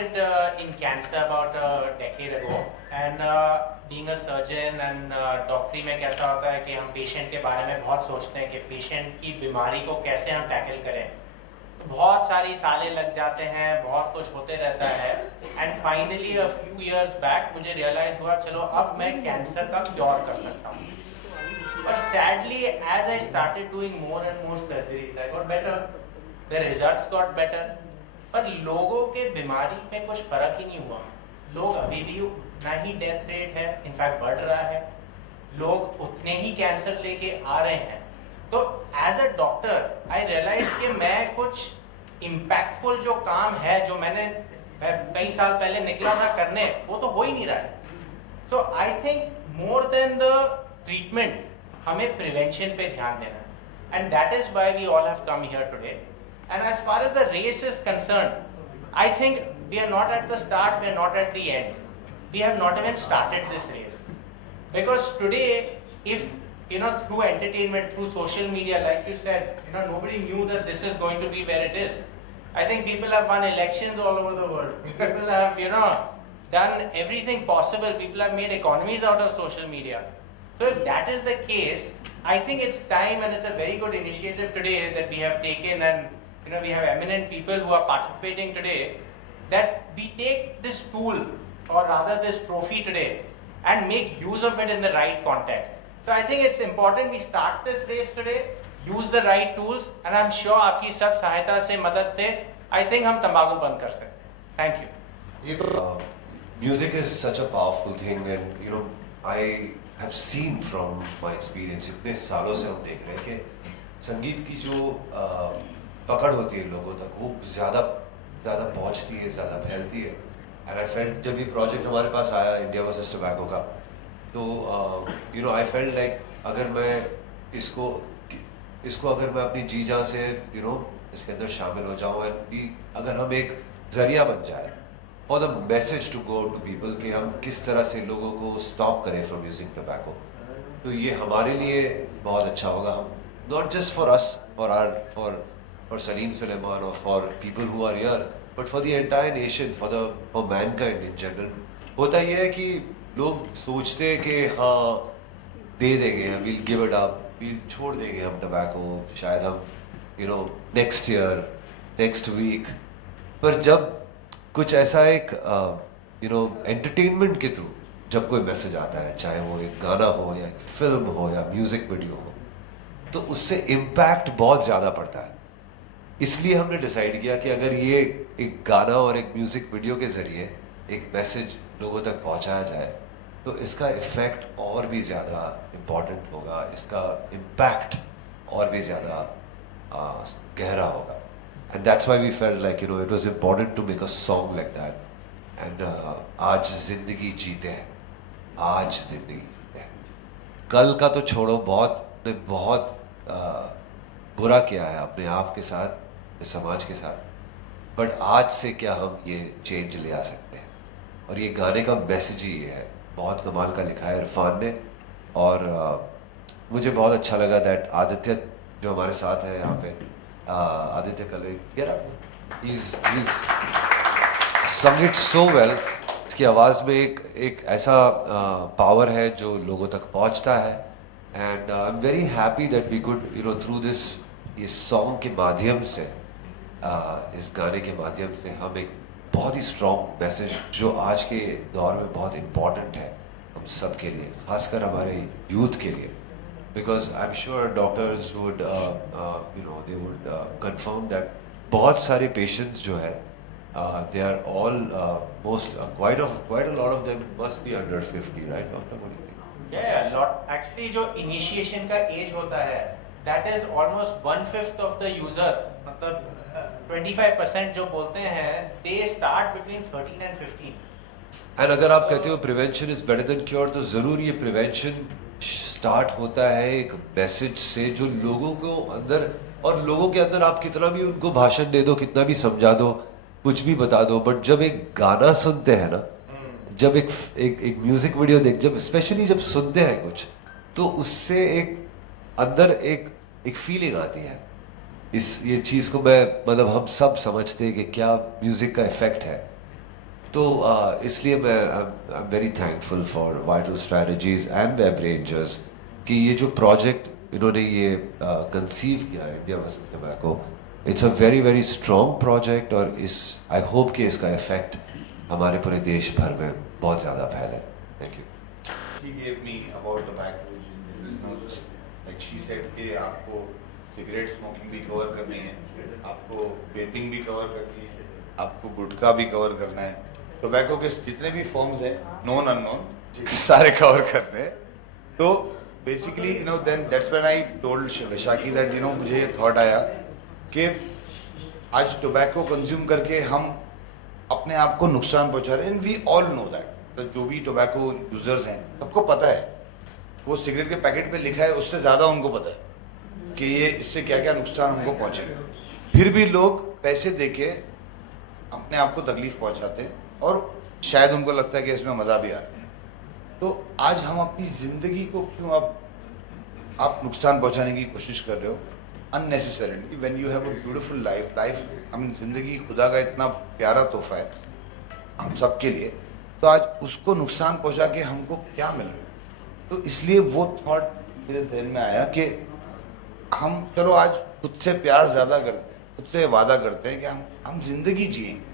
started in cancer about a decade ago, and being a surgeon and डॉक्टरी में कैसा होता है कि हम पेशेंट के बारे में बहुत सोचते हैं कि पेशेंट की बीमारी को कैसे हम टैकल करें. बहुत सारी सालें लग जाते हैं, बहुत कुछ होते रहता है, and finally a few years back मुझे रियलाइज हुआ चलो अब मैं कैंसर का क्योर कर सकता हूँ. But sadly, as I started doing more and more surgeries, I got better. The results got better. पर लोगों के बीमारी में कुछ फर्क ही नहीं हुआ. लोग अभी भी उतना ही डेथ रेट है, इनफैक्ट बढ़ रहा है. लोग उतने ही कैंसर लेके आ रहे हैं. तो as a doctor I realise कि मैं कुछ इम्पैक्टफुल जो काम है जो मैंने कई साल पहले निकला था करने, वो तो हो ही नहीं रहा है. So I think more than the treatment हमें प्रिवेंशन पे ध्यान देना है, and that is why we all have come here today. And as far as the race is concerned, I think we are not at the start, we are not at the end. We have not even started this race. Because today, if, through entertainment, through social media, like you said, nobody knew that this is going to be where it is. I think people have won elections all over the world. People have, done everything possible. People have made economies out of social media. So if that is the case, I think it's time, and it's a very good initiative today that we have taken, and we have eminent people who are participating today, that we take this tool, or rather this trophy today, and make use of it in the right context. So I think it's important we start this race today, use the right tools, and I'm sure आपकी सब सहायता से, मदद से, I think हम तंबाकू बंद कर सकते हैं. Thank you. Music is such a powerful thing, and I have seen from my experience, इतने सालों से हम देख रहे हैं कि संगीत की जो पकड़ होती है लोगों तक, वो ज़्यादा पहुंचती है, ज़्यादा फैलती है. एंड आई फेल्ट, जब ये प्रोजेक्ट हमारे पास आया इंडिया वर्सेस टोबैको का, तो आई फेल्ट लाइक अगर मैं इसको अगर मैं अपनी जी जान से इसके अंदर शामिल हो जाऊँ, एंड भी अगर हम एक जरिया बन जाए for the message to go to people कि हम किस तरह से लोगों को स्टॉप करें फ्रॉम यूजिंग टोबैको, तो ये हमारे लिए बहुत अच्छा होगा. हम not just for us, for Salim Sulaiman, or for people who are here, but for the entire nation, for mankind in general. होता ये है कि लोग सोचते हैं कि हाँ दे देंगे, we'll give it up, we'll छोड़ देंगे हम टबैको, शायद हम next year, next week. पर जब कुछ ऐसा एक एंटरटेनमेंट के थ्रू जब कोई मैसेज आता है, चाहे वो एक गाना हो या एक फिल्म हो या म्यूजिक वीडियो हो, तो उससे इम्पैक्ट बहुत ज़्यादा पड़ता है. इसलिए हमने डिसाइड किया कि अगर ये एक गाना और एक म्यूजिक वीडियो के जरिए एक मैसेज लोगों तक पहुंचाया जाए, तो इसका इफेक्ट और भी ज़्यादा इम्पॉर्टेंट होगा, इसका इम्पैक्ट और भी ज़्यादा गहरा होगा. And that's why we felt like it was important to make a song like that. And आज जिंदगी जीते हैं, आज जिंदगी जीते हैं. कल का तो छोड़ो, बहुत बुरा किया है अपने आप के साथ, समाज के साथ, बट आज से क्या हम ये चेंज ले आ सकते हैं. और ये गाने का मैसेज ही ये है. बहुत कमाल का लिखा है इरफान ने, और मुझे बहुत अच्छा लगा दैट आदित्य जो हमारे साथ है यहाँ पे, आदित्य कल he's sung it so well. इसकी आवाज़ में एक ऐसा पावर है जो लोगों तक पहुँचता है. And I am very happy that we could through this, इस सॉन्ग के माध्यम से, इस गाने के माध्यम से हम एक बहुत ही स्ट्रॉन्ग मैसेज जो आज के दौर में बहुत इम्पॉर्टेंट है हम सब के लिए, खासकर हमारे यूथ के लिए. Because I am sure doctors would they would confirm that बहुत सारे पेशेंट्स जो है they are all most quite a lot of them must be under 50, right doctor? Yeah, lot. Actually, जो initiation का age होता है, that is almost 1/5 of the users. मतलब 25% जो बोलते हैं, they start between 13 and 15. And अगर आप कहते हो prevention is better than cure, तो जरूर ये prevention start होता है एक मैसेज से जो लोगों को अंदर, और लोगों के अंदर आप कितना भी उनको भाषण दे दो, कितना भी समझा दो, कुछ भी बता दो, बट जब एक गाना सुनते हैं ना, जब एक म्यूजिक वीडियो जब स्पेशली जब सुनते हैं कुछ, तो उससे एक अंदर एक फीलिंग आती है. ये चीज़ को मैं मतलब हम सब समझते हैं कि क्या म्यूजिक का इफेक्ट है. तो इसलिए मैं आई am very thankful for vital strategies and web rangers कि ये जो प्रोजेक्ट इन्होंने ये कंसीव किया है India versus tobacco, it's a very very strong project और इस आई होप कि इसका इफेक्ट हमारे पूरे देश भर में बहुत ज़्यादा फैले. Thank you. She gave me about tobacco. Like she said कि आपको सिगरेट स्मोकिंग भी कवर करनी है, आपको वेपिंग भी कवर करनी है, आपको गुटखा भी कवर करना है, टोबैको के जितने भी फॉर्म्स हैं नॉन अननोन सारे कवर करने हैं. तो basically you know then that's when I told Vaishakhi that you know मुझे ये थॉट आया कि आज टोबैको कंज्यूम करके हम अपने आप को नुकसान पहुंचा रहे हैं. And we all know that. तो जो भी टोबैको यूजर्स हैं सबको पता है, वो सिगरेट के पैकेट पे लिखा है उससे ज़्यादा उनको पता है कि ये इससे क्या क्या नुकसान हमको पहुंचेगा. फिर भी लोग पैसे देके अपने आप को तकलीफ पहुंचाते हैं और शायद उनको लगता है कि इसमें मज़ा भी आ रहा है. तो आज हम अपनी ज़िंदगी को क्यों आप नुकसान पहुंचाने की कोशिश कर रहे हो unnecessarily when you have a beautiful life. हम जिंदगी खुदा का इतना प्यारा तोहफा है हम सबके लिए, तो आज उसको नुकसान पहुंचा के हमको क्या मिल रहा है. तो इसलिए वो थॉट मेरे जहन में आया कि हम चलो आज खुद से प्यार ज़्यादा करते हैं, खुद से वादा करते हैं कि हम जिंदगी जिएंगे.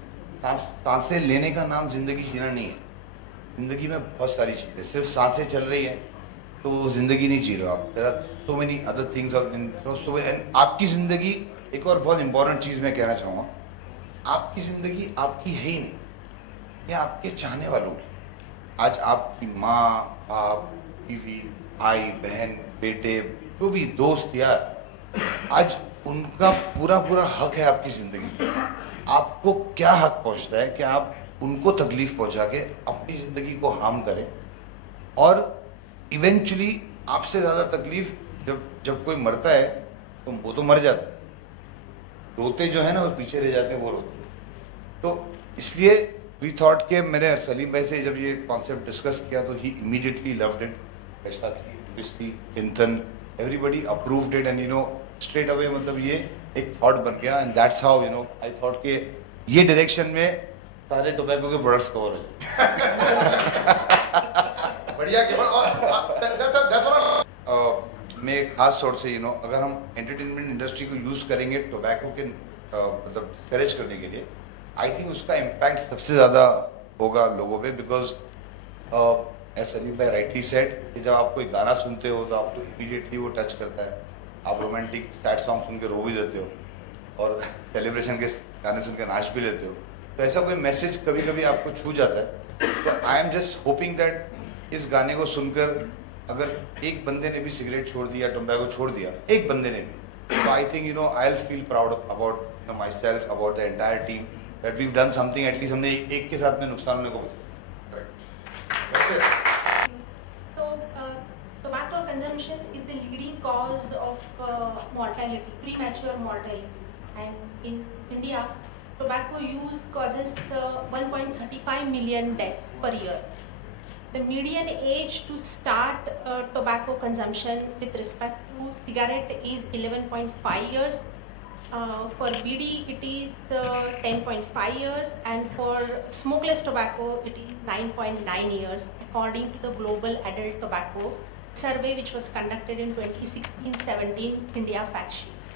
सांसें लेने का नाम जिंदगी जीना नहीं है. जिंदगी में बहुत सारी चीज़ें, सिर्फ सांसें चल रही हैं तो वो जिंदगी नहीं जी रहे हो आप. There are so many other things and आपकी ज़िंदगी. एक और बहुत इंपॉर्टेंट चीज़ मैं कहना चाहूँगा, आपकी ज़िंदगी आपकी है ही नहीं, ये आपके चाहने वालों की. आज आपकी माँ बाप बीवी भाई बहन बेटे जो भी दोस्त यार, आज उनका पूरा पूरा हक है आपकी ज़िंदगी में. आपको क्या हक पहुँचता है कि आप उनको तकलीफ पहुँचा के अपनी ज़िंदगी को हार्म करें. और इवेंचुअली आपसे ज़्यादा तकलीफ जब कोई मरता है तो वो तो मर जाता है, रोते जो है ना वो पीछे रह जाते हैं, वो रोते. तो इसलिए वी थॉट के मैंने सलीम भाई से जब ये कॉन्सेप्ट डिस्कस किया तो ही इमीडिएटली लव्ड इट. वैशाखी चिंतन everybody approved it and you know straight away मतलब ये एक थॉट बन गया. And that's how you know I thought के ये डायरेक्शन में सारे टोबैको के प्रोडक्ट्स कवर हो जाए. बढ़िया मैं खास तौर से यू नो अगर हम एंटरटेनमेंट इंडस्ट्री को यूज़ करेंगे टोबैको के मतलब डिस्करेज करने के लिए, आई थिंक उसका इम्पैक्ट सबसे ज़्यादा होगा लोगों पे. बिकॉज एज सलीम भाई राइटली सेड कि जब आप कोई गाना सुनते हो तो आपको इमीडिएटली वो टच करता है. आप रोमांटिक सैड सॉन्ग सुन के रो भी देते हो और सेलिब्रेशन के गाने सुन के नाच भी लेते हो. तो ऐसा कोई मैसेज कभी कभी आपको छू जाता है. तो I am just hoping that इस गाने को सुनकर अगर एक बंदे ने भी सिगरेट छोड़ दिया, टोबैको छोड़ दिया, एक बंदे ने भी, तो I think you know I will feel proud about myself, about the entire team that we done something. At least हमने एक के साथ में नुकसान होने को बचाया. Tobacco consumption is the leading cause of mortality, premature mortality, and in India, tobacco use causes 1.35 million deaths per year. The median age to start tobacco consumption with respect to cigarette is 11.5 years. For BD it is 10.5 years, and for smokeless tobacco it is 9.9 years according to the Global Adult Tobacco Survey which was conducted in 2016-17 India fact sheet.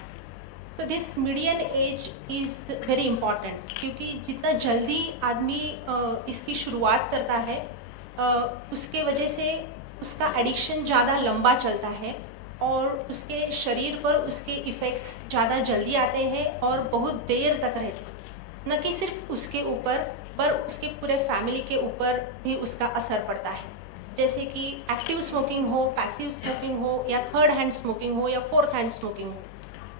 So this median age is very important क्योंकि जितना जल्दी आदमी इसकी शुरुआत करता है उसके वजह से उसका एडिक्शन ज़्यादा लंबा चलता है और उसके शरीर पर उसके इफ़ेक्ट्स ज़्यादा जल्दी आते हैं और बहुत देर तक रहते हैं. न कि सिर्फ उसके ऊपर पर उसके पूरे फैमिली के ऊपर भी उसका असर पड़ता है. जैसे कि एक्टिव स्मोकिंग हो, पैसिव स्मोकिंग हो, या थर्ड हैंड स्मोकिंग हो, या फोर्थ हैंड स्मोकिंग हो,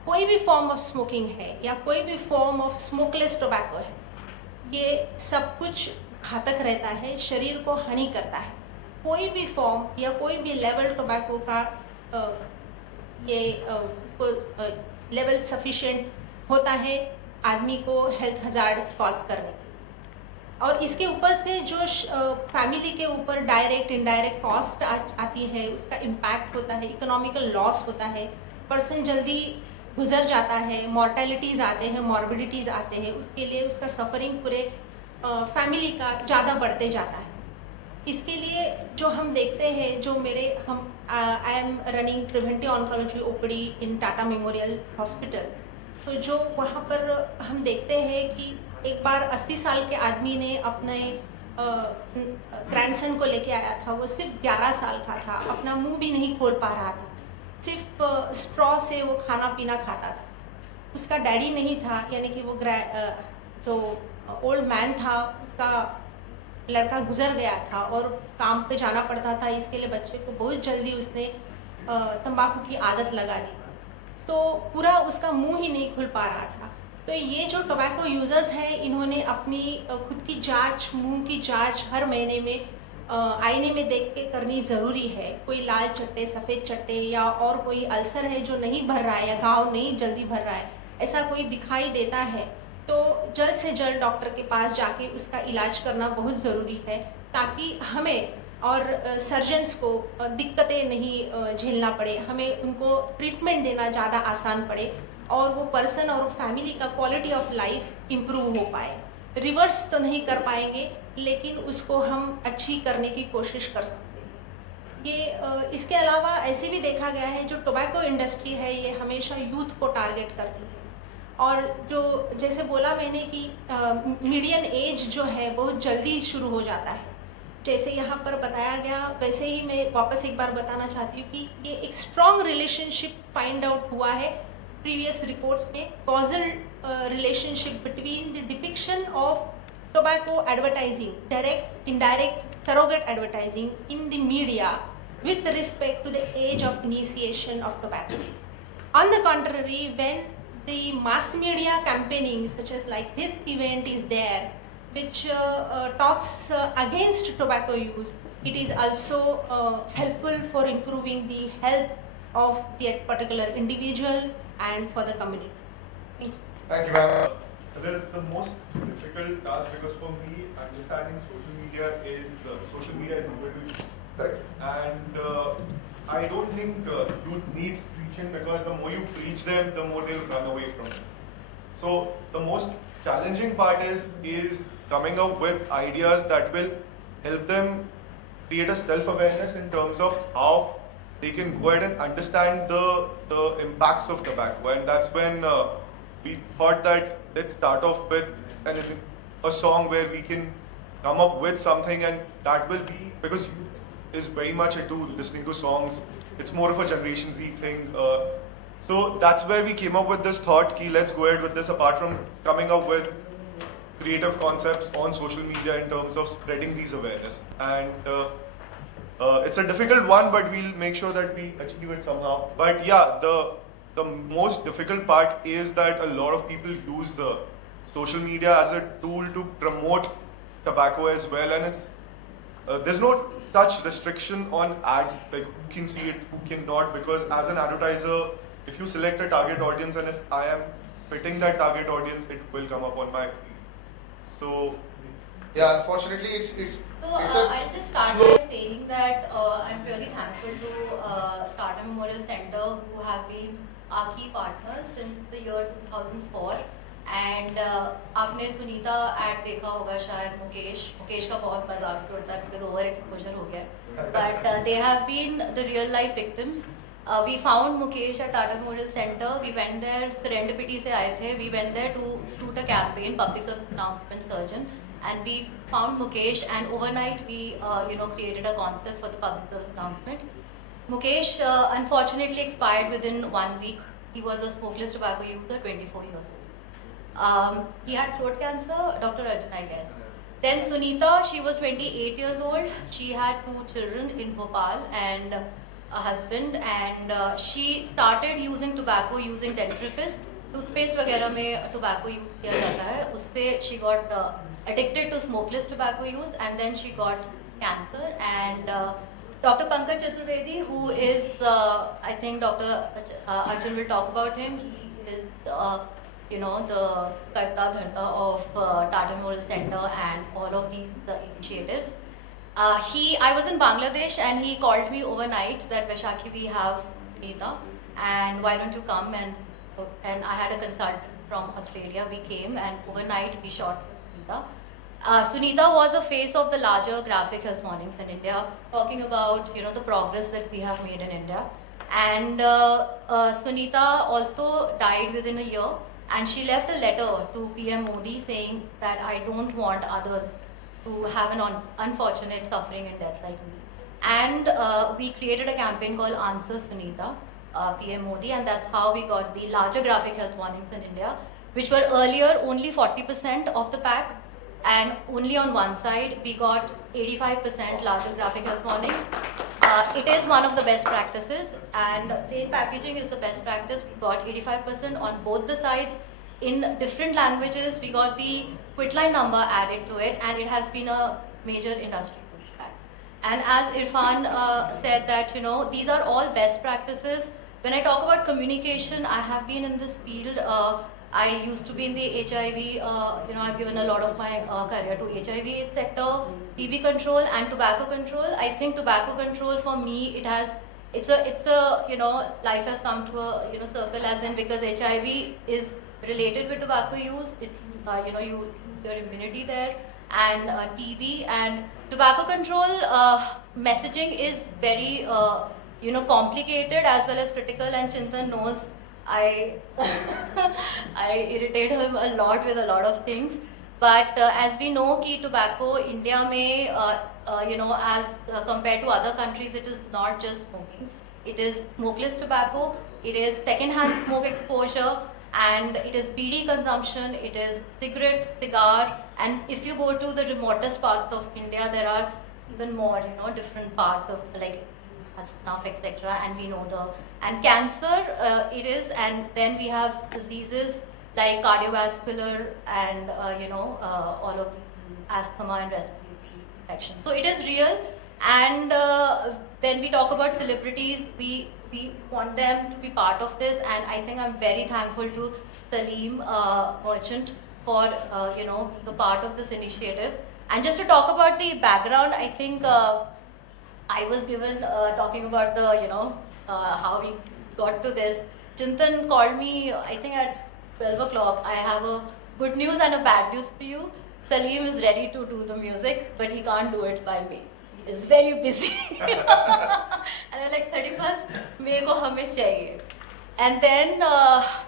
कोई भी फॉर्म ऑफ स्मोकिंग है या कोई भी फॉर्म ऑफ स्मोकलेस टोबैको है, ये सब कुछ घातक रहता है, शरीर को हानि करता है. कोई भी फॉर्म या कोई भी लेवल टोबैको का इसको लेवल सफिशिएंट होता है आदमी को हेल्थ हजार्ड कॉज करने. और इसके ऊपर से जो फैमिली के ऊपर डायरेक्ट इनडायरेक्ट कॉस्ट आती है, उसका इम्पैक्ट होता है, इकोनॉमिकल लॉस होता है, पर्सन जल्दी गुजर जाता है, मॉर्टेलिटीज़ आते हैं, मॉर्बिडिटीज़ आते हैं, उसके लिए उसका सफरिंग पूरे फैमिली का ज़्यादा बढ़ते जाता है। इसके लिए जो हम देखते हैं, जो I am running preventive oncology OPD in Tata memorial hospital. So जो वहाँ पर हम देखते हैं कि एक बार 80 साल के आदमी ने अपने ग्रैंडसन को लेके आया था। वो सिर्फ 11 साल का था, अपना मुंह भी नहीं खोल पा रहा था, सिर्फ स्ट्रॉ से वो खाना पीना खाता था। उसका डैडी नहीं था, यानी कि वो जो ओल्ड मैन था, उसका लड़का गुजर गया था और काम पे जाना पड़ता था। इसके लिए बच्चे को बहुत जल्दी उसने तंबाकू की आदत लगा दी। सो पूरा उसका मुंह ही नहीं खुल पा रहा था। तो ये जो टोबैको यूज़र्स हैं, इन्होंने अपनी खुद की जांच, मुंह की जांच हर महीने में आईने में देख के करनी ज़रूरी है। कोई लाल चट्टे, सफ़ेद चट्टे या और कोई अल्सर है जो नहीं भर रहा है या घाव नहीं जल्दी भर रहा है, ऐसा कोई दिखाई देता है तो जल्द से जल्द डॉक्टर के पास जाके उसका इलाज करना बहुत ज़रूरी है, ताकि हमें और सर्जन्स को दिक्कतें नहीं झेलना पड़े, हमें उनको ट्रीटमेंट देना ज़्यादा आसान पड़े और वो पर्सन और फैमिली का क्वालिटी ऑफ लाइफ इम्प्रूव हो पाए। रिवर्स तो नहीं कर पाएंगे, लेकिन उसको हम अच्छी करने की कोशिश कर सकते हैं। ये इसके अलावा ऐसे भी देखा गया है, जो टोबैको इंडस्ट्री है ये हमेशा यूथ को टारगेट करती है। और जो जैसे बोला मैंने कि मीडियन एज जो है बहुत जल्दी शुरू हो जाता है, जैसे यहाँ पर बताया गया, वैसे ही मैं वापस एक बार बताना चाहती हूँ कि ये एक स्ट्रॉन्ग रिलेशनशिप फाइंड आउट हुआ है प्रीवियस रिपोर्ट्स में। Causal relationship between the depiction of tobacco advertising, direct, indirect, surrogate advertising in the media with respect to the age of initiation of tobacco. On the contrary, when the mass media campaigning such as like this event is there, which talks against tobacco use, it is also helpful for improving the health of that particular individual and for the community. Thank you. Thank you, ma'am. So it's the most difficult task because for me, understanding social media is nowhere to be. Correct. And I don't think youth needs preaching, because the more you preach them, the more they'll run away from it. So the most challenging part is coming up with ideas that will help them create a self-awareness in terms of how they can go ahead and understand the impacts of tobacco. And that's when we thought that let's start off with a song where we can come up with something, and that will be, because youth is very much into listening to songs. It's more of a Generation Z thing. So that's where we came up with this thought, ki let's go ahead with this, apart from coming up with creative concepts on social media in terms of spreading these awareness. And it's a difficult one, but we'll make sure that we achieve it somehow. But yeah, the most difficult part is that a lot of people use social media as a tool to promote tobacco as well, and it's there's no such restriction on ads, like who can see it, who cannot, because as an advertiser, if you select a target audience and if I am fitting that target audience, it will come up on my feed. So Yeah, unfortunately, it's So it's a I'll just start slow. by saying that I'm really thankful to Tata Memorial Center, who have been our key partners since the year 2004. And आपने Sunita add देखा होगा शायद, मुकेश का बहुत मजाक उड़ता है because over exposure हो गया, but they have been the real life victims. We found Mukesh at Tata Memorial Center. We went there, serendipity से आए थे. We went there to shoot a campaign, public service announcement surgeon, and we found Mukesh, and overnight we created a concept for the public service announcement. Mukesh unfortunately expired within 1 week. He was a smokeless tobacco user, 24 years old. He had throat cancer, Dr. Arjun, I guess. Then Sunita, she was 28 years old. She had 2 children in Bhopal and a husband, and she started using tobacco using dentifrice. Toothpaste वगैरह में tobacco use किया जाता है. उससे she got addicted to smokeless tobacco use, and then she got cancer. And Dr. Pankaj Chaturvedi, who is, I think Dr. Arjun will talk about him. He is, the karta dharta of Tata Memorial Center and all of these initiatives. I was in Bangladesh, and he called me overnight that Vaishakhi, we have Sunita, and why don't you come? And I had a consultant from Australia. We came, and overnight we shot Sunita. Sunita was a face of the larger graphic health mornings in India, talking about the progress that we have made in India. And Sunita also died within a year, and she left a letter to PM Modi saying that I don't want others to have an unfortunate suffering and death like me. And we created a campaign called Answer Sunita, PM Modi, and that's how we got the larger graphic health warnings in India, which were earlier only 40% of the pack, and only on one side we got 85% larger graphic health warnings. It is one of the best practices, and plain packaging is the best practice. We got 85% on both the sides. In different languages, we got the quitline number added to it, and it has been a major industry pushback. And as Irfan said that, these are all best practices. When I talk about communication, I have been in this field. I used to be in the HIV, I've given a lot of my career to HIV sector, TB control and tobacco control. I think tobacco control for me, it's a, life has come to a, circle as in, because HIV is related with tobacco use, you lose your immunity there, and TB and tobacco control messaging is very, complicated as well as critical, and Chintan knows I irritate him a lot with a lot of things. But as we know, ki tobacco, India may, as compared to other countries, it is not just smoking. It is smokeless tobacco, it is second-hand smoke exposure, and it is BD consumption, it is cigarette, cigar, and if you go to the remotest parts of India, there are even more, different parts of like snuff, etc. And we know and cancer it is, and then we have diseases like cardiovascular and all of these, asthma and respiratory infections. So it is real, and when we talk about celebrities, we want them to be part of this, and I think I'm very thankful to Salim Merchant for being a part of this initiative. And just to talk about the background, I think I was given talking about the how we got to this. Chintan called me, I think at 12 o'clock. I have a good news and a bad news for you. Salim is ready to do the music, but he can't do it by May. He is very busy. And I'm like, 31st May ko hame chahiye. And then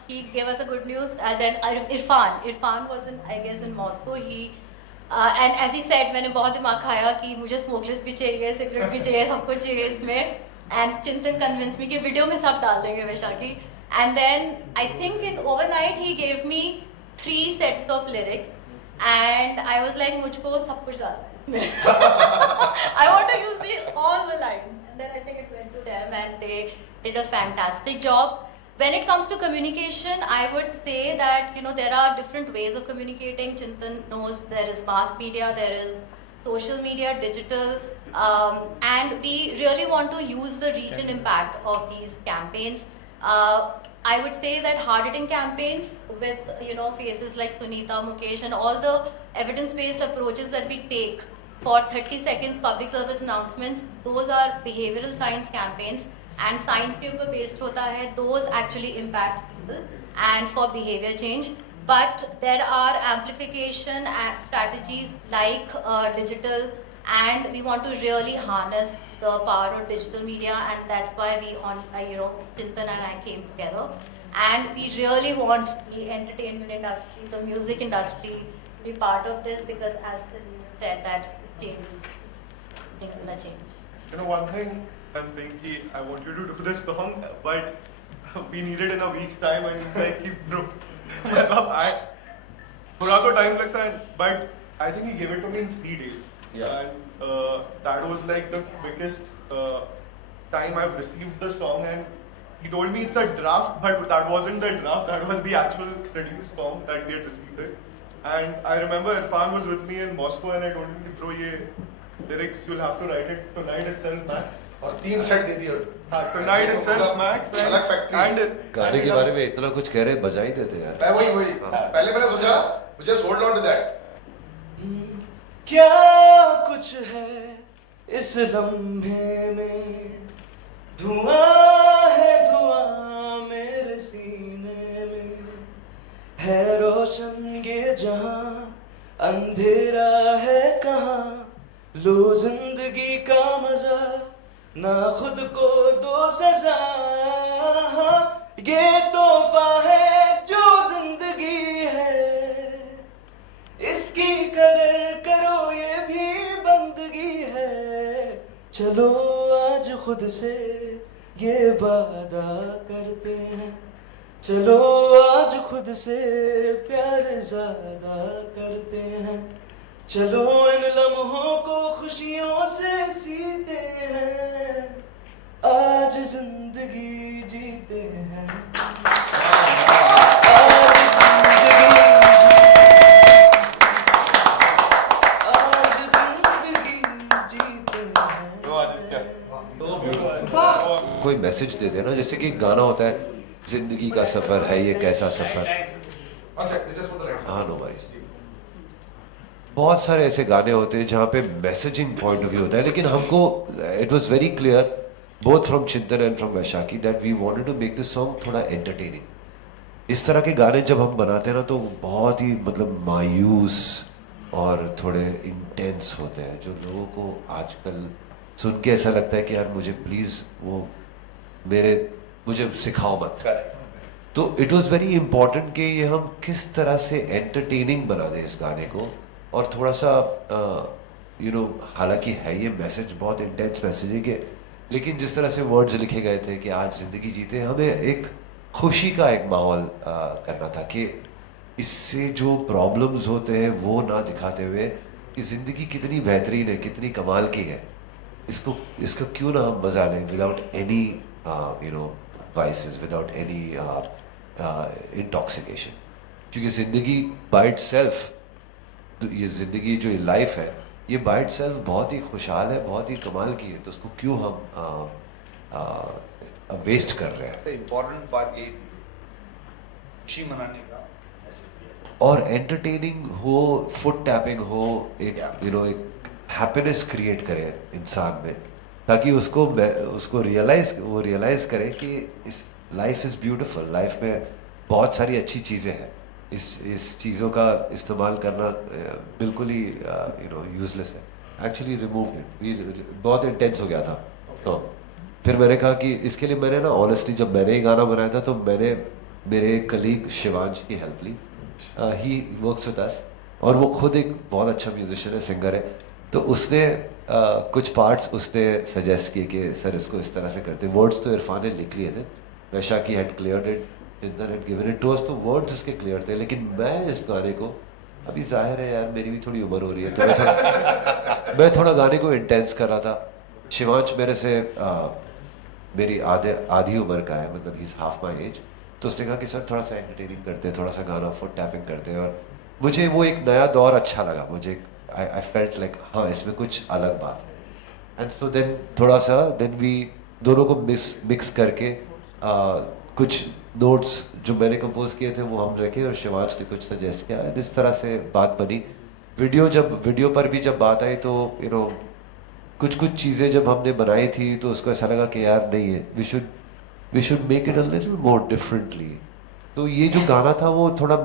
he gave us a good news. And then Irfan was I guess in Moscow. And as he said, मैंने बहुत दिमाग खाया कि मुझे smokeless भी चाहिए, cigarette भी चाहिए, सब कुछ चाहिए इसमें. And Chintan convinced me कि video में सब डाल देंगे Vaisakhi. And then I think in overnight he gave me 3 sets of lyrics, and I was like, मुझको सब कुछ डालना है इसमें. I want to use all the lines. And then I think it went to them, and they did a fantastic job. When it comes to communication, I would say that there are different ways of communicating. Chintan knows there is mass media, there is social media, digital, and we really want to use the reach and impact of these campaigns. I would say that hard-hitting campaigns with faces like Sunita, Mukesh, and all the evidence-based approaches that we take for 30 seconds public service announcements, those are behavioral science campaigns. And science के ऊपर based होता है, those actually impact people and for behavior change. But there are amplification and strategies like digital, and we want to really harness the power of digital media, and that's why we Chintan and I came together. And we really want the entertainment industry, the music industry to be part of this, because as Salim said, that changes, things gonna change. One thing I'm saying कि I want you to do this song, but we need it in a week's time, and he's like, bro, थोड़ा तो time लगता है, but I think he gave it to me in 3 days. Yeah. And that was like the quickest time I've received the song, and he told me it's a draft, but that wasn't the draft, that was the actual produced song that we had received it. And I remember Irfan was with me in Moscow, and I told him, bro, ye lyrics, you'll have to write it tonight itself, Max. और 3 set दे दिए. Tonight itself, Max. अलग factory. गाने के बारे में इतना कुछ कह रहे, बजा ही देते यार. मैं वही पहले मैंने सोचा, just hold on to that. क्या कुछ है इस लम्हे में, धुआं है धुआं मेरे सीने में, है रोशन ये जहां अंधेरा है कहाँ, लो जिंदगी का मजा, ना खुद को दो सजा। ये तोहफा है जो जिंदगी है, इसकी कदर करो ये भी बंदगी है। चलो आज खुद से ये वादा करते हैं, चलो आज खुद से प्यार ज्यादा करते हैं। चलो इन लम्हों को खुशियों से सीते हैं, आज जिंदगी जीते हैं। आज जिंदगी जीते हैं। तो आदित्य कोई मैसेज देते हैं ना, जैसे कि एक गाना होता है, जिंदगी का सफर है ये कैसा सफर। हाँ, नो वरीज। बहुत सारे ऐसे गाने होते हैं जहाँ पे मैसेजिंग पॉइंट ऑफ व्यू होता है, लेकिन हमको it was very clear both from Chintan and from Vaishakhi that we wanted to make this song थोड़ा एंटरटेनिंग। इस तरह के गाने जब हम बनाते हैं ना तो बहुत ही मतलब मायूस और थोड़े इंटेंस होते हैं, जो लोगों को आजकल सुन के ऐसा लगता है कि यार मुझे प्लीज़ वो मुझे सिखाओ मत। तो इट वाज वेरी इंपॉर्टेंट कि ये हम किस तरह से एंटरटेनिंग बना दें इस गाने को, और थोड़ा सा हालांकि है ये मैसेज बहुत इंटेंस मैसेज है कि, लेकिन जिस तरह से वर्ड्स लिखे गए थे कि आज जिंदगी जीते, हमें एक खुशी का एक माहौल करना था कि इससे जो प्रॉब्लम्स होते हैं वो ना दिखाते हुए कि जिंदगी कितनी बेहतरीन है, कितनी कमाल की है, इसको क्यों ना हम मजा लें without any vices, without any intoxication। क्योंकि जिंदगी बाय इटसेल्फ, ये जिंदगी जो लाइफ है ये बाय इटसेल्फ बहुत ही खुशहाल है, बहुत ही कमाल की है, तो उसको क्यों हम वेस्ट कर रहे हैं। तो इम्पोर्टेंट बात ये थी खुशी मनाने का मैसेज दिया, और एंटरटेनिंग हो, फुट टैपिंग हो, एक एक हैप्पीनेस क्रिएट करे इंसान में, ताकि उसको रियलाइज करे कि इस लाइफ इज़ ब्यूटीफुल, लाइफ में बहुत सारी अच्छी चीज़ें हैं, इस चीज़ों का इस्तेमाल करना बिल्कुल ही यूजलेस है। एक्चुअली रिमूव इट, बहुत इंटेंस हो गया था। तो फिर मैंने कहा कि इसके लिए मैंने ना ऑनेस्टली जब मैंने ये गाना बनाया था तो मैंने मेरे कलीग शिवांश की हेल्प ली। ही वर्क्स विद अस और वो खुद एक बहुत अच्छा म्यूजिशियन है, सिंगर है। तो उसने कुछ पार्ट्स उसने सजेस्ट किए कि सर इसको इस तरह से करते। वर्ड्स तो इरफान ने लिख लिए थे, Vaishakhi had cleared it, Chintan had given it to us, तो वर्ड्स उसके क्लियर थे। लेकिन मैं इस गाने को, अभी जाहिर है यार मेरी भी थोड़ी उम्र हो रही है, तो मैं थोड़ा गाने को इंटेंस कर रहा था। शिवांश मेरे से मेरी आधी उम्र का है, मतलब he is half my age. तो उसने कहा कि सर थोड़ा सा एंटरटेनिंग करते हैं, थोड़ा सा गाना फुट टैपिंग करते हैं, और मुझे वो एक नया दौर अच्छा लगा। मुझे I felt like हाँ इसमें कुछ अलग बात है। एंड सो देन थोड़ा सा देन वी दोनों को मिक्स करके कुछ नोट्स जो मैंने कंपोज किए थे वो हम रखे और शिवांश ने कुछ सजेस्ट किया, इस तरह से बात बनी। वीडियो पर भी जब बात आई तो कुछ चीज़ें जब हमने बनाई थी तो उसको ऐसा लगा कि यार नहीं है, we should make it a little more differently. तो ये जो गाना था वो थोड़ा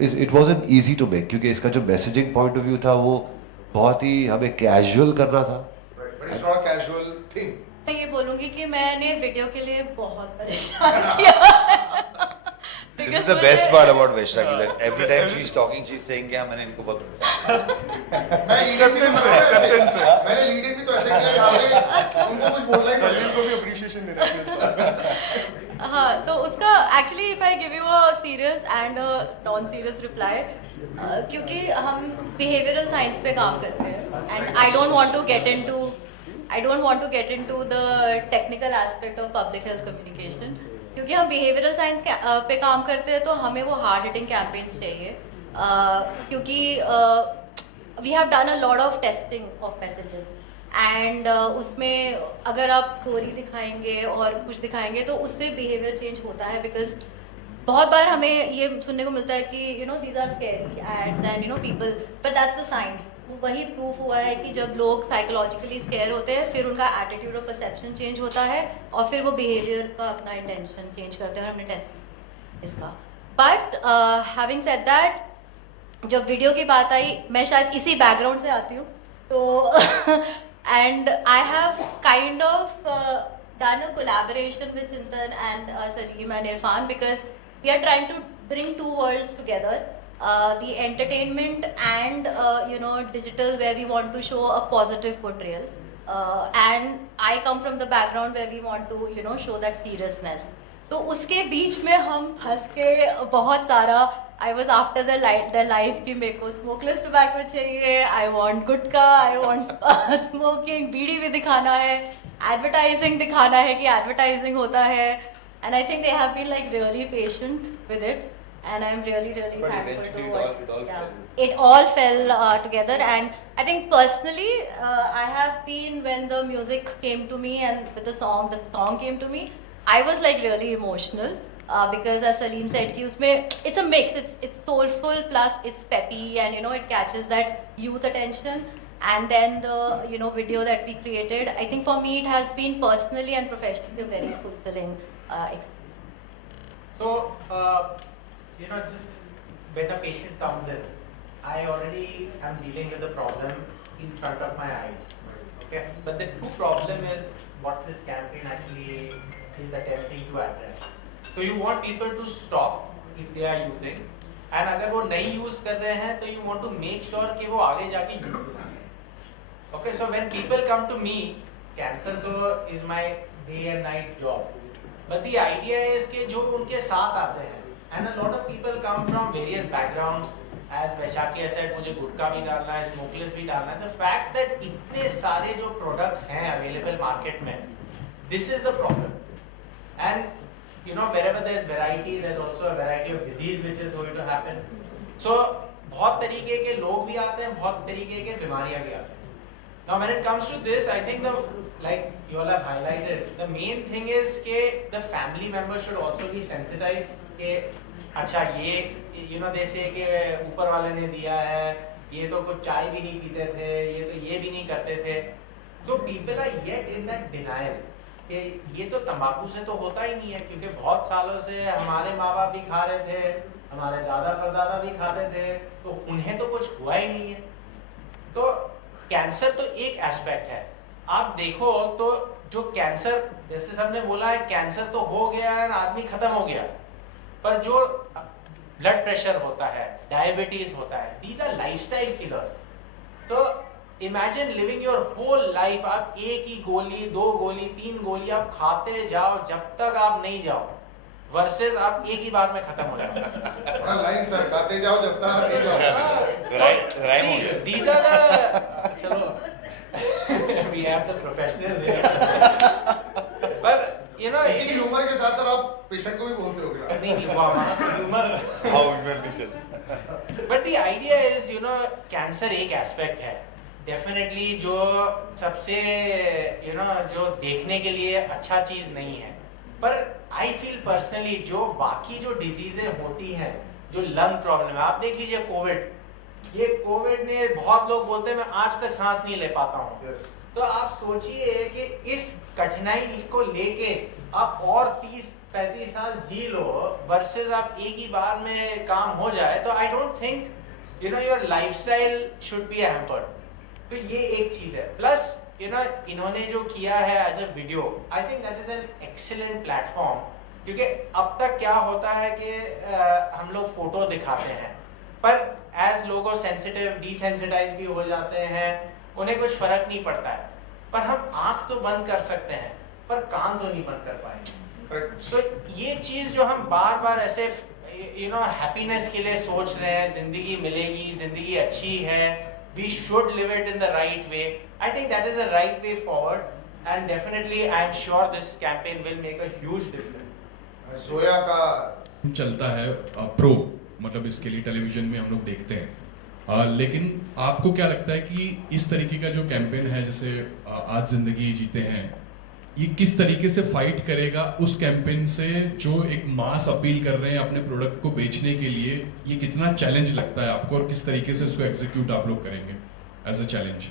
it wasn't easy to make, क्योंकि इसका जो मैसेजिंग पॉइंट ऑफ व्यू था वो बहुत ही हमें कैजुअल करना था। Casual thing. मैं ये बोलूंगी कि मैंने वीडियो के लिए बहुत परेशान किया। This is the best part about Vaishakhi, that every time she's talking, she's saying क्या मैंने इनको बहुत मैंने लीडिंग भी तो ऐसे किया यहाँ पे, उनको कुछ बोलना ही पड़ेगा, को भी अप्रिशिएशन देना चाहिए। हाँ, तो उसका actually if I give you a serious and non serious reply, क्योंकि हम बिहेवियरल साइंस पे काम करते हैं and I don't want to get into the technical aspect of public health communication. क्योंकि हम बिहेवियरल साइंस पे काम करते हैं तो हमें वो हार्ड हिटिंग कैंपेन्स चाहिए, क्योंकि we have done a lot of testing of messages and उसमें अगर आप थ्योरी दिखाएंगे और कुछ दिखाएंगे तो उससे बिहेवियर चेंज होता है। बिकॉज बहुत बार हमें ये सुनने को मिलता है कि these are scary ads and people, but that's the science. वही प्रूफ हुआ है कि जब लोग साइकोलॉजिकली स्केयर होते हैं फिर उनका एटीट्यूड और परसेप्शन चेंज होता है और फिर वो बिहेवियर का अपना इंटेंशन चेंज करते हैं, और हमने टेस्ट इसका। बट हैविंग सेड दैट, जब वीडियो की बात आई, मैं शायद इसी बैकग्राउंड से आती हूँ, तो and I have kind of done a collaboration with Chintan and Salim and Irfan, because we are trying to bring two worlds together, the entertainment and digital, where we want to show a positive portrayal, and I come from the background where we want to show that seriousness. तो उसके बीच में हम फंस के बहुत सारा, I was after the life कि मेरे को स्मोकलेस टोबैको चाहिए, I want gutkha, I want smoking, beedi भी दिखाना है, एडवर्टाइजिंग दिखाना है कि एडवर्टाइजिंग होता है, and I think they have been like really patient with it, and I'm really But thankful eventually to it all fell. it all fell together. And I think personally I have been, when the music came to me and with the song came to me, I was like really emotional, because as Salim said कि उसमें it's a mix, it's soulful plus it's peppy, and it catches that youth attention. And then the video that we created, I think for me it has been personally and professionally a very fulfilling experience. So, just when a patient comes in, I already am dealing with the problem in front of my eyes. Okay, but the true problem is what this campaign actually is attempting to address. So you want people to stop if they are using, and अगर वो नहीं use कर रहे हैं तो you want to make sure कि वो आगे जाके use ना करें. Okay, so when people come to me, cancer तो is my day and night job. But the idea is कि जो उनके साथ आते हैं, and a lot of people come from various backgrounds, as Vaisakhi said, मुझे गुटखा भी डालना है, smokeless भी डालना है. The fact that इतने सारे जो products हैं available market में, this is the problem. And wherever there is variety, there is also a variety of disease which is going to happen. So बहुत तरीके के लोग भी आते हैं, बहुत तरीके के बीमारियां भी आती हैं. Now when it comes to this, I think like you all have highlighted, the main thing is कि the family members should also be sensitized कि अच्छा ये they say कि ऊपर वाले ने दिया है, ये तो कुछ चाय भी नहीं पीते थे, ये तो ये भी नहीं करते थे. So people are yet in that denial कि ये तो तंबाकू से तो होता ही नहीं है, क्योंकि बहुत सालों से हमारे माँ बाप भी खा रहे थे, हमारे दादा परदादा भी खाते थे, तो उन्हें तो कुछ हुआ ही नहीं है. तो कैंसर तो एक एस्पेक्ट है. आप देखो तो जो कैंसर, जैसे सबने बोला है, कैंसर तो हो गया है, आदमी खत्म हो गया, पर जो ब्लड प्रेशर होता है, डायबिटीज होता है, these are lifestyle killers. So imagine living your whole life, आप एक ही गोली, 2 गोली, 3 गोली आप खाते जाओ जब तक आप नहीं जाओ, वर्सेस आप एक ही बार में खत्म हो जाओ. लाइन सर, खाते जाओ जब तक आप नहीं जाओ. These are the, चलो we have the professionals here. But इसी ह्यूमर के साथ सर आप पेशेंट को भी बोलते होगे. नहीं वो हमारा humour. How beneficial. But the idea is cancer एक एस्पेक्ट है. डेफिनेटली जो सबसे जो देखने के लिए अच्छा चीज नहीं है, पर आई फील पर्सनली जो बाकी जो डिजीजें होती हैं, जो लंग प्रॉब्लम है, आप देख लीजिए कोविड, ये कोविड ने बहुत लोग बोलते हैं मैं आज तक सांस नहीं ले पाता हूँ. Yes. तो आप सोचिए कि इस कठिनाई को लेके आप और 30-35 साल जी लो, वर्सेस आप एक ही बार में काम हो जाए. तो I don't think your lifestyle should be hampered. तो ये एक चीज है. प्लस इन्होंने जो किया है as a video, I think that is an excellent platform. क्योंकि अब तक क्या होता है कि हम लोग फोटो दिखाते हैं, पर एज लोगों सेंसिटिव, डिसेंसिटाइज भी हो जाते हैं, उन्हें कुछ फर्क नहीं पड़ता है. पर हम आंख तो बंद कर सकते हैं, पर कान तो नहीं बंद कर पाएंगे. तो ये चीज जो हम बार बार ऐसे हैप्पीनेस के लिए सोच रहे हैं, जिंदगी मिलेगी, जिंदगी अच्छी है, we should live it in the right way. I think that is the right way forward, and definitely I am sure this campaign will make a huge difference. सोया का चलता है प्रो, मतलब इसके लिए टेलीविजन में हम लोग देखते हैं. लेकिन आपको क्या लगता है कि इस तरीके का जो कैंपेन है, जैसे आज जिंदगी जीते हैं, ये किस तरीके से फाइट करेगा उस कैंपेन से जो एक मास अपील कर रहे हैं अपने प्रोडक्ट को बेचने के लिए? ये कितना चैलेंज लगता है आपको, और किस तरीके से इसको एग्जीक्यूट आप लोग करेंगे एज अ चैलेंज?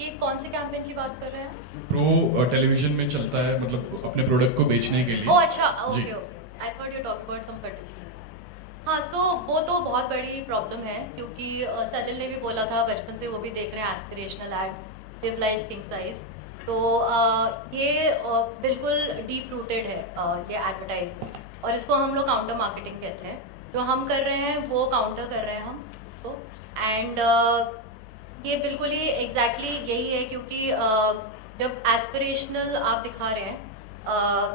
ये कौन से कैंपेन की बात कर रहे हैं? प्रो टेलीविजन में चलता है, मतलब अपने प्रोडक्ट को बेचने के लिए. ओह अच्छा, जी. Okay. I thought you talk about some particular. हाँ, सो वो तो बहुत बड़ी प्रॉब्लम है क्योंकि सजल ने भी बोला था बचपन से वो भी देख रहे हैं aspirational ads, live life king size. तो ये बिल्कुल डीप रूटेड है ये एडवर्टाइजिंग, और इसको हम लोग काउंटर मार्केटिंग कहते हैं। जो हम कर रहे हैं वो काउंटर कर रहे हैं हम इसको, एंड ये बिल्कुल ही एग्जैक्टली यही है क्योंकि जब एस्पिरेशनल आप दिखा रहे हैं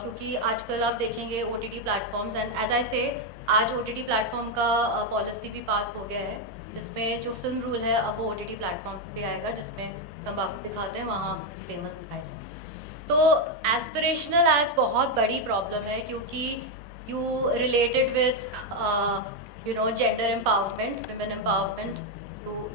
क्योंकि आजकल आप देखेंगे OTT platforms, and as I say आज OTT प्लेटफॉर्म का पॉलिसी भी पास हो गया है जिसमें जो फिल्म रूल है अब वो OTT प्लेटफॉर्म्स भी आएगा जिसमें तंबाकू दिखाते हैं वहाँ फेमस दिखाए जाए। तो एस्पिरेशनल एड्स बहुत बड़ी प्रॉब्लम है क्योंकि you related with you know gender empowerment, women empowerment,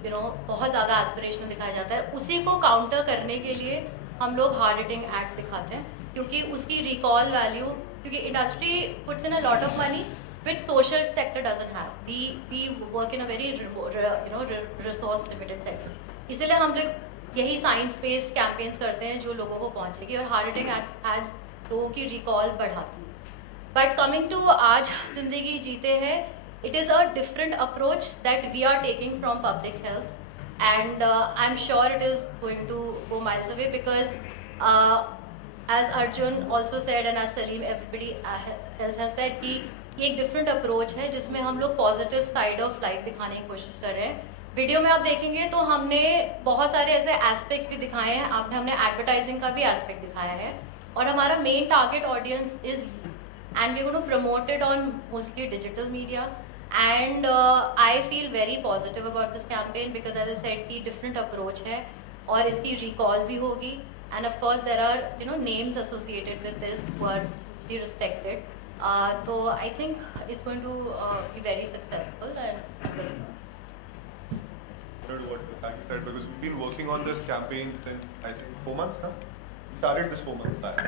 you know बहुत ज़्यादा एस्पिरेशनल दिखाया जाता है। उसी को काउंटर करने के लिए हम लोग हार्ड हिटिंग एड्स दिखाते हैं क्योंकि उसकी रिकॉल वैल्यू, क्योंकि industry puts in a lot of money which social sector doesn't have. We work in a very resource limited sector. इसीलिए हम लोग यही साइंस बेस्ड कैंपेन्स करते हैं जो लोगों को पहुंचेगी, और हार्ड हिटिंग एड्स लोगों की रिकॉल बढ़ाती है। बट कमिंग टू आज जिंदगी जीते हैं, it is a different approach that we are taking from public health, and I'm sure it is going to go miles away because as Arjun also said and as Salim, everybody else has said कि ये एक different approach है जिसमें हम लोग positive side of life दिखाने की कोशिश कर रहे हैं। वीडियो में आप देखेंगे तो हमने बहुत सारे ऐसे एस्पेक्ट्स भी दिखाए हैं, हमने एडवर्टाइजिंग का भी एस्पेक्ट दिखाया है, और हमारा main target audience is and we going to promote it on mostly digital media, and I feel very positive about this campaign because as I said की डिफरेंट अप्रोच है और इसकी रिकॉल भी होगी, and of course there are names associated with this who are respected. So I think it's going to be very successful and listeners. What Taki said, because we've been working on this campaign since I think 4 months now. We started this 4 months back.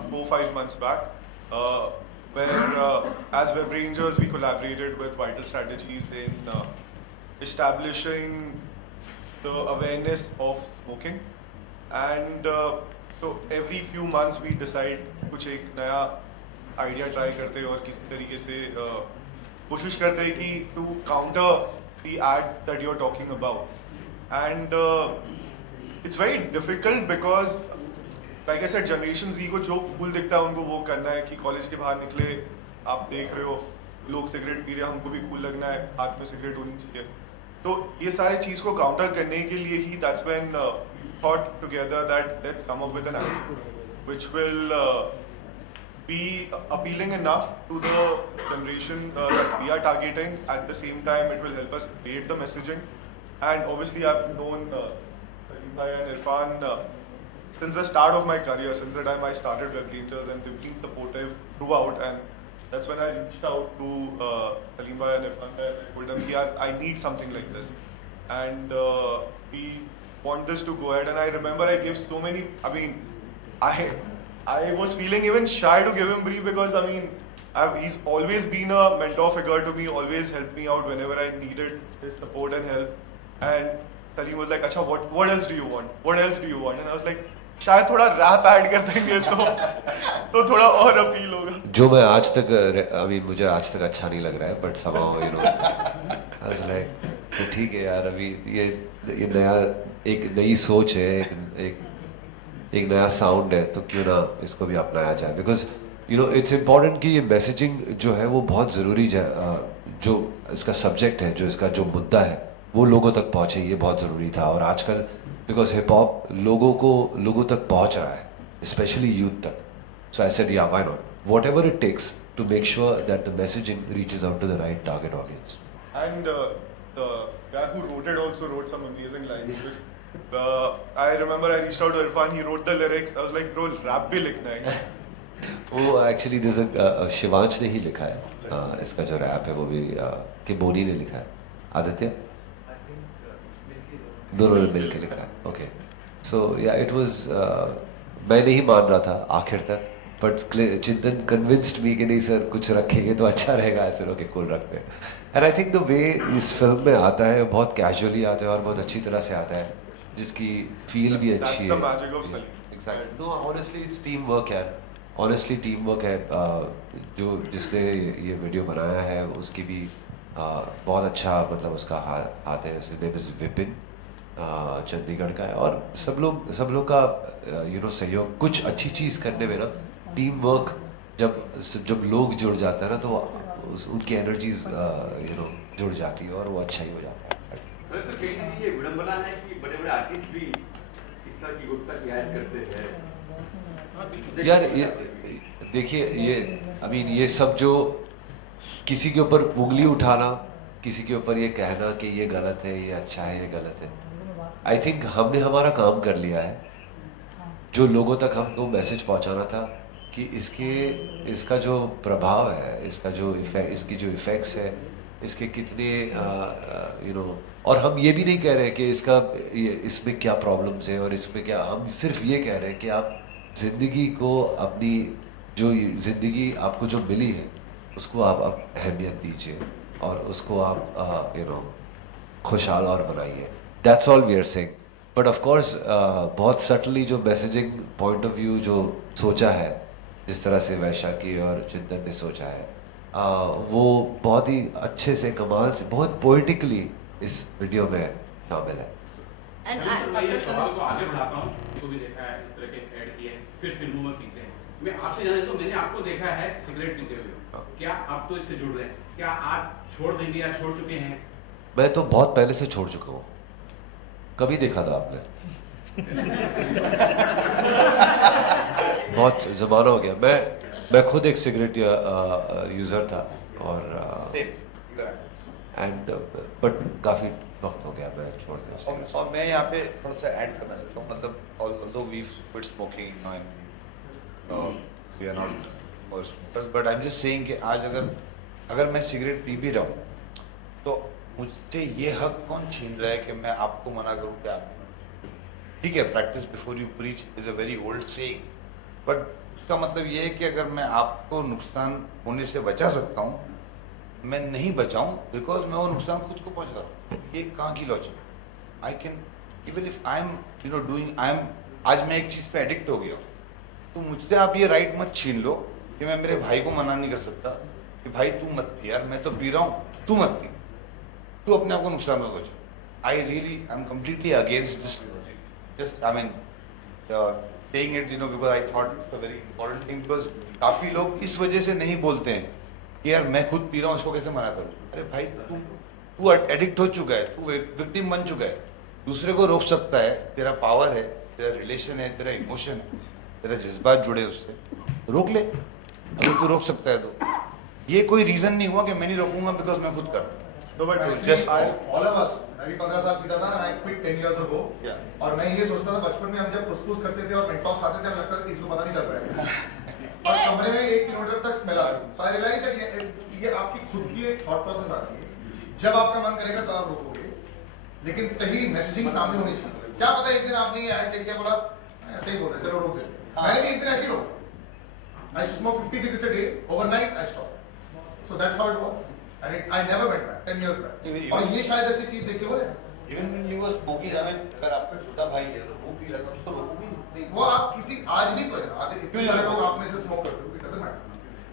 4-5 months back. Where as Web Rangers we collaborated with Vital Strategies in establishing the awareness of smoking, and so every few months we decide कुछ एक नया idea try करते हैं और किसी तरीके से कोशिश करते हैं कि to counter the ads that you are talking about, and it's very difficult because like I said generation Z को जो कूल दिखता है उनको वो करना है कि कॉलेज के बाहर निकले आप देख रहे हो लोग सिगरेट पी रहे हैं, हमको भी कूल लगना है, हाथ में सिगरेट होनी चाहिए। तो ये सारी चीज़ को काउंटर करने के लिए ही that's when thought together that let's come up with an app which will be appealing enough to the generation that we are targeting. At the same time, it will help us create the messaging. And obviously, I've known Salim bhai and Irfan since the start of my career, since the time I started Web Rangers, and they've been supportive throughout. And that's when I reached out to Salim bhai and Irfan bhai. I told them, yeah, I need something like this, and we want this to go ahead. And I remember I gave so many, I mean, I was feeling even shy to give him brief because I mean he's always been a mentor figure to me, always helped me out whenever I needed his support and help. And Salim was like, "Acha, what else do you want? What else do you want?" And I was like, शायद थोड़ा rap add कर देंगे तो थोड़ा और appeal होगा। जो मैं आज तक अभी मुझे आज तक अच्छा नहीं लग रहा है, but somehow you know I was like तो ठीक है यार, अभी ये नया एक नई सोच है, एक नया साउंड है, तो क्यों ना इसको भी अपनाया जाए। Because you know it's important कि ये मैसेजिंग जो है वो बहुत ज़रूरी है, जो इसका सब्जेक्ट है, जो इसका जो मुद्दा है वो लोगों तक पहुँचे, ये बहुत ज़रूरी था। और आजकल बिकॉज हिप हॉप लोगों तक पहुँच रहा है, स्पेशली यूथ तक, so I said yeah why not, whatever it takes to make sure that the messaging reaches out to the right target audience. And the guy who wrote it also wrote some amazing lines. I remember I reached out to Irfan, he wrote the lyrics. I was like, bro, rap भी लिखना है। वो actually Shivansh ने ही लिखा है इसका जो rap है, वो भी कि बोनी ने लिखा है, आदित्य दोनों ने मिल के लिखा है। ओके, सो या इट वाज, मैं नहीं मान रहा था आखिर तक, बट चिंतन कन्विंस्ड मी कि नहीं सर कुछ रखेंगे तो अच्छा रहेगा, ऐसे ओके कूल रखते हैं। And I think the way इस फिल्म में आता है बहुत कैजुअली आता है और बहुत अच्छी तरह से आता है, जिसकी फील भी अच्छी है। That's the magic of Salim. Exactly. No, honestly it's teamwork यार, ऑनेस्टली टीम वर्क है। जो जिसने ये वीडियो बनाया है उसकी भी बहुत अच्छा मतलब उसका हाथ है। नेम इज़ विपिन, चंडीगढ़ का है। और सब लोग का सहयोग, कुछ अच्छी चीज़ करने में ना टीम वर्क, जब लोग जुड़ जाते हैं ना तो उनकी एनर्जीज जुड़ जाती है और वो अच्छा ही हो जाता है। सर तो कहीं ना कहीं ये विडंबना है कि बड़े बड़े आर्टिस्ट भी इस तरह की गुटखा की ऐड करते हैं। यार ये देखिए, ये सब जो किसी के ऊपर उंगली उठाना, किसी के ऊपर ये कहना कि ये गलत है, ये अच्छा है, ये गलत है, आई थिंक हमने हमारा काम कर लिया है। जो लोगों तक हमको मैसेज पहुंचाना था कि इसका जो प्रभाव है, इसकी जो इफ़ेक्ट्स है, इसके कितने और हम ये भी नहीं कह रहे कि इसमें क्या प्रॉब्लम्स है और इसमें क्या, हम सिर्फ ये कह रहे हैं कि आप ज़िंदगी को, अपनी जो ज़िंदगी आपको जो मिली है उसको आप अहमियत दीजिए और उसको आप खुशहाल और बनाइए। That's all we are saying. But of course बहुत सटली जो मैसेजिंग पॉइंट ऑफ व्यू जो सोचा है, जिस तरह से वैशाखी और चिंतन ने सोचा है, वो बहुत ही अच्छे से, कमाल से, बहुत पोइटिकली इस वीडियो में शामिल है। मैं ये सवाल को आगे बढ़ाता हूँ, को भी देखा है इस तरह के ऐड किए, फिर फिल्मों में पीते हैं। मैं आपसे जानना चाहता हूँ, मैंने आपको देखा है सिगरेट पीते हुए, क्या आप तो इससे जुड़ रहे हैं, क्या आप छोड़ देंगे या छोड़ चुके हैं? मैं तो बहुत पहले से छोड़ चुका हूँ। कभी देखा था आपने? बहुत ज़माना हो गया। मैं खुद एक सिगरेट यूज़र था और बट काफ़ी वक्त हो गया मैं छोड़ दिया। और मैं यहाँ पे थोड़ा सा ऐड करना चाहता हूँ, मतलब although we've quit smoking now and we are not more smokers, but I'm just saying कि आज अगर मैं सिगरेट पी भी रहा हूँ तो मुझसे ये हक कौन छीन रहा है कि मैं आपको मना करूँ कि आप, ठीक है, practice before you preach is a very old saying, but उसका मतलब ये है कि अगर मैं आपको नुकसान होने से बचा सकता हूँ, मैं नहीं बचाऊँ बिकॉज मैं वो नुकसान खुद को पहुँच रहा हूँ। ये कहाँ की logic? I can even if I am doing, आज मैं एक चीज़ पे एडिक्ट हो गया हूँ, तो मुझसे आप ये राइट मत छीन लो कि मैं मेरे भाई को मना नहीं कर सकता कि भाई तू मत पी यार, मैं तो पी रहा हूँ, तू मत पी, तू अपने आप को नुकसान मत पहुँचा। I am completely against this logic, just I mean saying it, because I thought it's a very important thing, because काफी लोग इस वजह से नहीं बोलते हैं कि यार मैं खुद पी रहा हूँ, इसको कैसे मना करूँ। अरे भाई तू एडिक्ट हो चुका है, तू विक्टिम बन चुका है, दूसरे को रोक सकता है, तेरा पावर है, तेरा रिलेशन है, तेरा इमोशन है, तेरा जज्बात जुड़े उससे, रोक ले। अगर तू रोक सकता है तो ये कोई रीजन नहीं हुआ कि मैं नहीं रोकूंगा बिकॉज मैं खुद कर। No, but just all of us, मैं भी 15 साल पीता था and I quit 10 years ago. और मैं ये सोचता था बचपन में हम जब फुसफुस करते थे और मेंटोस खाते थे, हमें लगता था किसी को पता नहीं चल रहा है। और कमरे में 1 किलोमीटर तक स्मेल आ रही थी। So I realized that ये आपकी खुद की एक थॉट प्रोसेस आती है। जब आपका मन करेगा तब आप रोकोगे, लेकिन सही मैसेजिंग सामने होनी चाहिए। क्या पता एक दिन आपने ये ऐड देख लिया, बोला ऐसे ही बोल रहे, चलो रोक देते हैं। मैंने भी एक दिन ऐसे ही रोका। I used to smoke 50 cigarettes a day. Overnight I stopped. So that's how it was. And I never went back 10 years back. और ये शायद ऐसी चीज देख के बोले Even when you were smoking, I mean, अगर आपका छोटा भाई है तो वो पी रहा था, उसको रोको भी नहीं। वो आप किसी आज नहीं कर रहे, आप इतने सारे लोग आप में से स्मोक करते हो, it doesn't matter.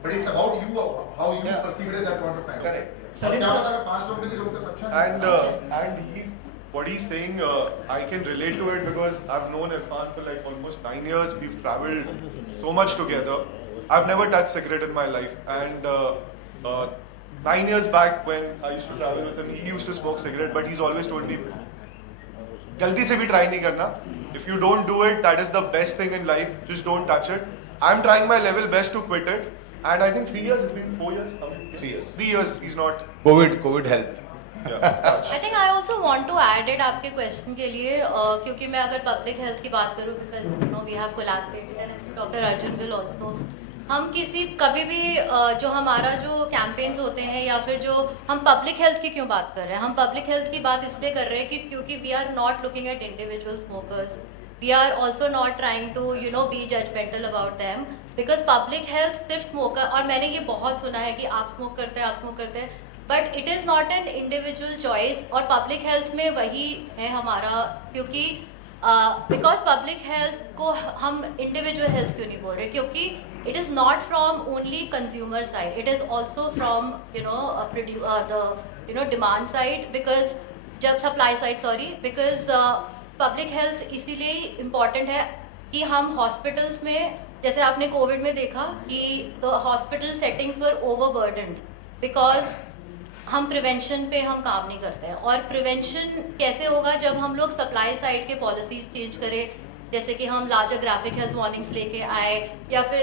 But it's about you, how you perceive it at that point of time. Correct. और क्या पता अगर 5 लोग ने भी रोक दिया तो अच्छा। And what he's saying, I can relate to it because I've known Irfan for like almost 9 years. We've traveled so much together. I've never touched cigarette in my life, and 9 years back when I used to travel with him, he used to smoke cigarette, but he's always told me, "Jaldi se bhi try nahi karna. If you don't do it, that is the best thing in life. Just don't touch it." I'm trying my level best to quit it, and I think 3 years. It's been 4 years. 3 years. 3 years. He's not. COVID helped. I think I also want to add it आपके question के लिए, क्योंकि मैं अगर public health की बात करूँ, because we have collaborated and Dr. Arjun will also, हम कभी भी जो हमारा जो कैंपेन्स होते हैं या फिर जो हम पब्लिक हेल्थ की क्यों बात कर रहे हैं, हम पब्लिक हेल्थ की बात इसलिए कर रहे हैं कि क्योंकि we are not looking at individual smokers, we are also not trying to be judgemental about them, because public health सिर्फ स्मोकर, और मैंने ये बहुत सुना है कि आप स्मोक करते हैं, but it is not an individual choice, और पब्लिक हेल्थ में वही है हमारा, क्योंकि बिकॉज पब्लिक हेल्थ को हम इंडिविजुअल हेल्थ क्यों नहीं बोल रहे, क्योंकि it is not from only consumer side. It is also from the demand side, because जब supply side because public health इसीलिए important है कि हम hospitals में, जैसे आपने कोविड में देखा कि the hospital settings were overburdened because हम प्रिवेंशन पे हम काम नहीं करते हैं. और प्रिवेंशन कैसे होगा जब हम लोग सप्लाई साइड के पॉलिसीज चेंज करें, जैसे कि हम लार्जर ग्राफिक हेल्थ वार्निंग्स लेके आए, या फिर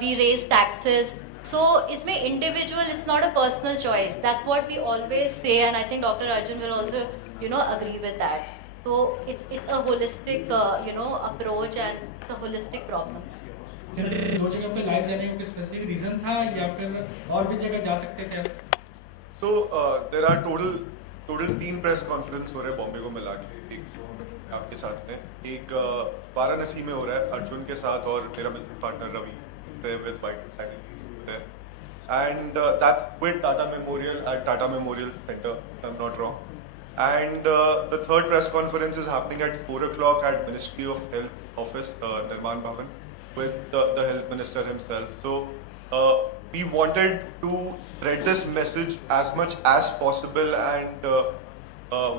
वी रेज टैक्सेस. सो इसमें individual, it's not a personal choice. That's what we always say, and I think doctor Arjun will also agree with that. So it's a holistic approach and it's a holistic problem. दो जगह पे live जाने का कोई specific reason था या फिर और भी जगह जा सकते थे? So there are total 3 press conference हो रहे हैं बॉम्बे को मिला के. एक आपके साथ में, एक वाराणसी में हो रहा है अर्जुन के साथ और मेरा बिजनेस पार्टनर रवि से with white, and that's with Tata Memorial at Tata Memorial Centre, I am not wrong. And the third press conference is happening at 4 o'clock at Ministry of Health office, Nirman Bhavan, with the health minister himself. So we wanted to spread this message as much as possible, and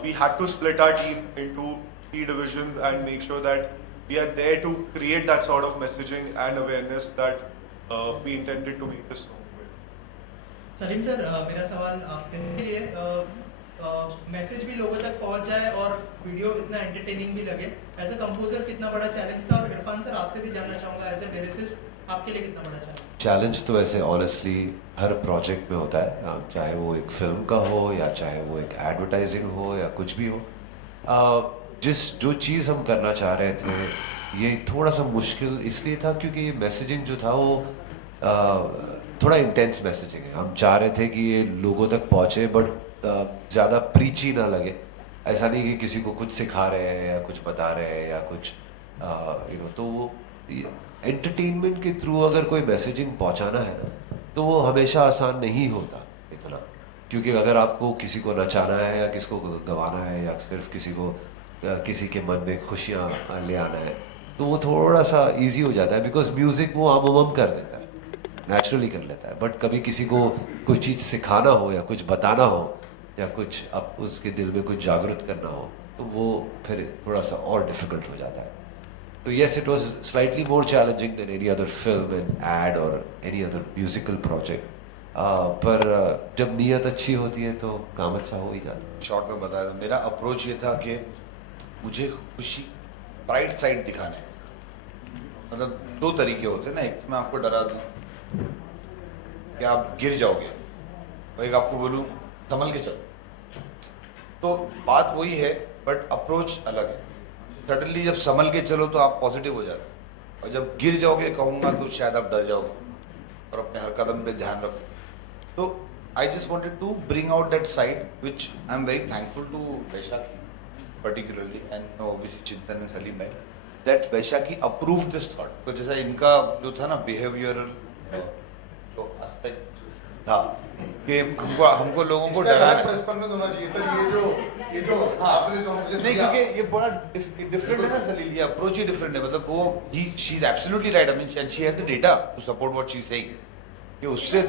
we had to split our team into 3 divisions and make sure that we are there to create that sort of messaging and awareness that we intended to make this known. Salim sir, मेरा सवाल आपसे है, message भी लोगों तक पहुंच जाए और वीडियो इतना एंटरटेनिंग भी लगे. एज अ कंपोजर कितना बड़ा चैलेंज था? और इरफान सर, आपसे भी जानना चाहूँगा एज ए लिरिसिस्ट, आपके लिए कितना बड़ा चैलेंज? चैलेंज तो वैसे ऑनेस्टली हर प्रोजेक्ट में होता है, चाहे वो एक फिल्म का हो या चाहे वो एक एडवर्टाइजिंग हो या कुछ भी हो. जो चीज़ हम करना चाह रहे थे, ये थोड़ा सा मुश्किल इसलिए था क्योंकि ये मैसेजिंग जो था वो थोड़ा इंटेंस मैसेजिंग है. हम चाह रहे थे कि ये लोगों तक पहुँचे बट ज़्यादा प्रीची ना लगे. ऐसा नहीं कि किसी को कुछ सिखा रहे हैं या कुछ बता रहे हैं या कुछ तो वो एंटरटेनमेंट के थ्रू अगर कोई मैसेजिंग पहुंचाना है ना, तो वो हमेशा आसान नहीं होता इतना. क्योंकि अगर आपको किसी को नचाना है या किसी को गवाना है या सिर्फ किसी के मन में खुशियाँ ले आना है, तो वो थोड़ा सा इजी हो जाता है. बिकॉज म्यूज़िक वो आम कर देता है, नेचुरली कर लेता है. बट कभी किसी को कुछ चीज़ सिखाना हो या कुछ बताना हो या कुछ अब उसके दिल में कुछ जागृत करना हो, तो वो फिर थोड़ा सा और डिफिकल्ट हो जाता है. तो yes, it was slightly more challenging than any other film and ad or any other musical project. पर जब नीयत अच्छी होती है तो काम अच्छा हो ही जाता है. शॉर्ट में बताया, मेरा अप्रोच ये था कि मुझे खुशी, ब्राइट साइड दिखाना है. मतलब 2 तरीके होते हैं ना, एक मैं आपको डरा दूँ कि आप गिर जाओगे, और एक आपको बोलूँ संभल के चलो. तो बात वही है बट अप्रोच अलग है. सडनली जब संभल के चलो तो आप पॉजिटिव हो जाते हो, और जब गिर जाओगे कहूँगा तो शायद आप डर जाओगे और अपने हर कदम पे ध्यान रखो. तो I just wanted to bring out that side which I am very thankful to Vaishakhi particularly and obviously Chintan and Salim bhai, that Vaishakhi approved this thought. तो जैसा इनका जो था ना behavioral जो aspect था कि हमको लोगों को डराना. प्रेस कॉन्फ्रेंस होना चाहिए सर. ये जो आपने जो मुझे नहीं, क्योंकि ये बड़ा डिफरेंट है ना सलील, ये अप्रोच ही डिफरेंट है. मतलब वो she is absolutely right. I mean and she has the data to support what she is saying. कि उससे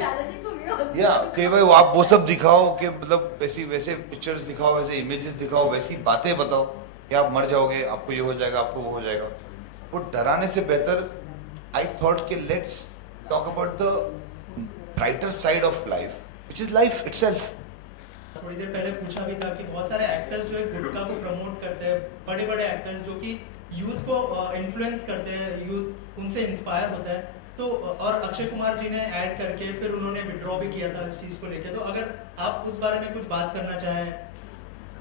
या कि भाई आप वो सब दिखाओ कि मतलब वैसे पिक्चर्स दिखाओ, वैसे इमेजेस दिखाओ, वैसी बातें बताओ कि आप मर जाओगे, आपको ये हो जाएगा, आपको वो हो जाएगा. वो डराने से बेहतर आई थॉट कि let's talk about the brighter side of life which is life itself. थोड़ी देर पहले पूछा भी था कि बहुत सारे एक्टर्स जो है गुटखा को प्रमोट करते हैं, बड़े एक्टर्स जो कि यूथ को इन्फ्लुएंस करते हैं, यूथ उनसे इंस्पायर होता है. तो और अक्षय कुमार जी ने ऐड करके फिर उन्होंने विड्रॉ भी किया था इस चीज़ को लेके. तो अगर आप उस बारे में कुछ बात करना चाहें.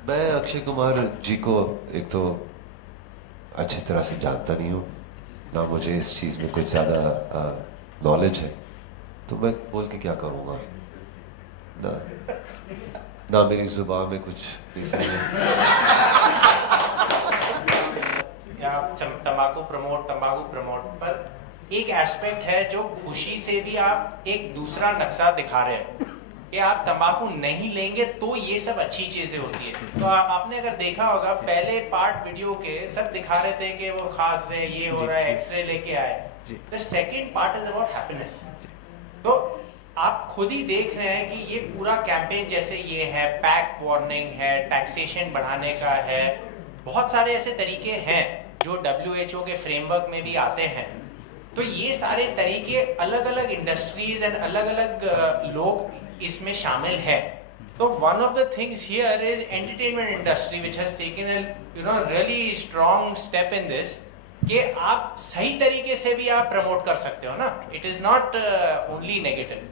मैं अक्षय कुमार जी को एक तो अच्छी तरह से जानता नहीं हूँ, ना मुझे इस चीज़ में कुछ ज़्यादा नॉलेज है, तो मैं बोल के क्या करूँगा. ना मेरी जुबान में कुछ सही है. तंबाकू प्रमोट पर एक एस्पेक्ट है जो खुशी से भी आप एक दूसरा नक्शा दिखा रहे हैं कि आप तंबाकू नहीं लेंगे तो ये सब अच्छी चीजें होती है. तो आपने अगर देखा होगा पहले पार्ट वीडियो के सब दिखा रहे थे कि वो खास रहे, ये हो रहा है, एक्सरे लेके आए. The second part is about happiness. तो आप खुद ही देख रहे हैं कि ये पूरा कैंपेन जैसे ये है, पैक वार्निंग है, टैक्सेशन बढ़ाने का है, बहुत सारे ऐसे तरीके हैं जो WHO के फ्रेमवर्क में भी आते हैं। तो ये सारे तरीके अलग अलग इंडस्ट्रीज एंड अलग अलग लोग इसमें शामिल हैं। तो one of the things here is entertainment industry which has taken a really strong step in this, कि आप सही तरीके से भी आप प्रमोट कर सकते हो ना, it is not only negative.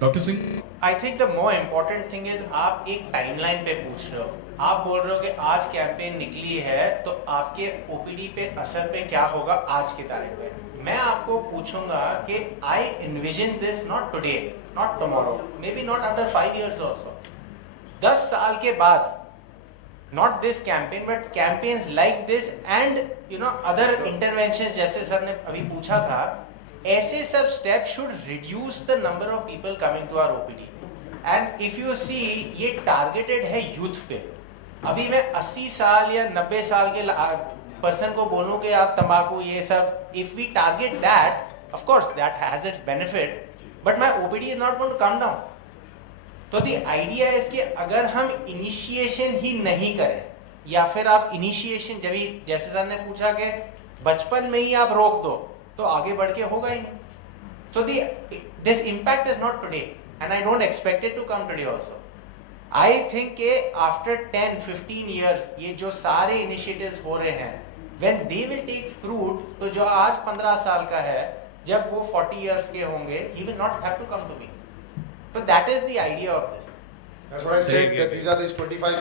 Doctor Singh, I think the more important thing is आप एक टाइमलाइन पे पूछ रहे हो, आप बोल रहे हो कि आज कैंपेन निकली है तो आपके ओपीडी पे असर पे क्या होगा आज की तारीख में। मैं आपको पूछूंगा कि I envision this not today, not tomorrow, maybe not after 5 years also, 10 साल के बाद, not this campaign but campaigns like this and other interventions जैसे सर ने अभी पूछा था, ऐसे सब steps should reduce the number of people coming to our OPD and if you see ये targeted है youth पे। अभी मैं 80 साल या 90 साल के पर्सन को बोलूं कि आप तंबाकू ये सब, if we target that of course that has its benefit but my OPD is not going to come down। तो दी आइडिया है कि अगर हम इनिशिएशन ही नहीं करें या फिर आप इनिशिएशन जब ही जैसे सर ने पूछा कि बचपन में ही आप रोक दो तो आगे बढ़ के होगा ही नहीं। So this impact is not today and I don't expect it to come today also. I think के आफ्टर 10-15 years ये जो सारे इनिशिएटिव्स हो रहे हैं when they will take fruit, तो जो आज 15 साल का है जब वो 40 years के होंगे ही will not have to come to me. So that is the idea of this. That's what I said, that these are these 25